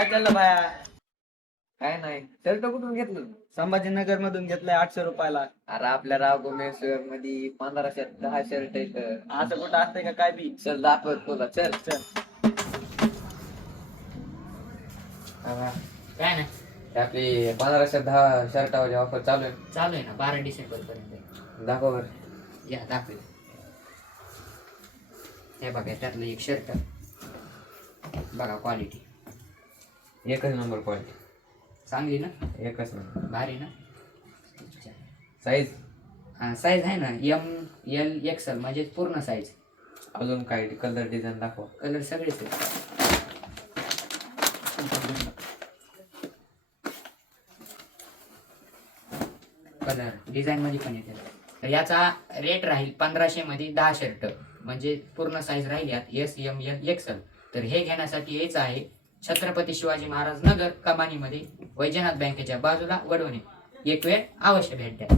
काय चाललं बाया? काय नाही शर्ट कुठून घेतलं? संभाजीनगर मधून घेतलंय 800 रुपयाला. अरे आपल्या राव गोमेश मध्ये 15 शर्ट 10 शर्ट आहेत. असं कुठं असतंय का काय बी? चल दाखवत तुला चल. चल. काय नाही हे आपली 15 10 शर्टावरची ऑफर चालू आहे. चालू आहे ना 12 डिसेंबर पर्यंत. दाखव बरं. या दाखवेल. हे बघा त्यातलं एक शर्ट बघा क्वालिटी एकच नंबर क्वालिटी. चांगली ना, एकच नंबर. भारी ना. साईज साईज आहे ना ML XL म्हणजे पूर्ण साईज. अजून काय कलर डिझाईन दाखव. कलर सगळेच आहेत. कलर डिझाईन मध्ये पण येते. तर याचा रेट राहील 1500 मध्ये 10 शर्ट म्हणजे पूर्ण साईज राहील यात SML XL. तर हे घेण्यासाठी यायचं आहे छत्रपती शिवाजी महाराज नगर कमानीमध्ये वैजनाथ बँकेच्या बाजूला वडवणे. एक वेळ अवश्य भेट द्या.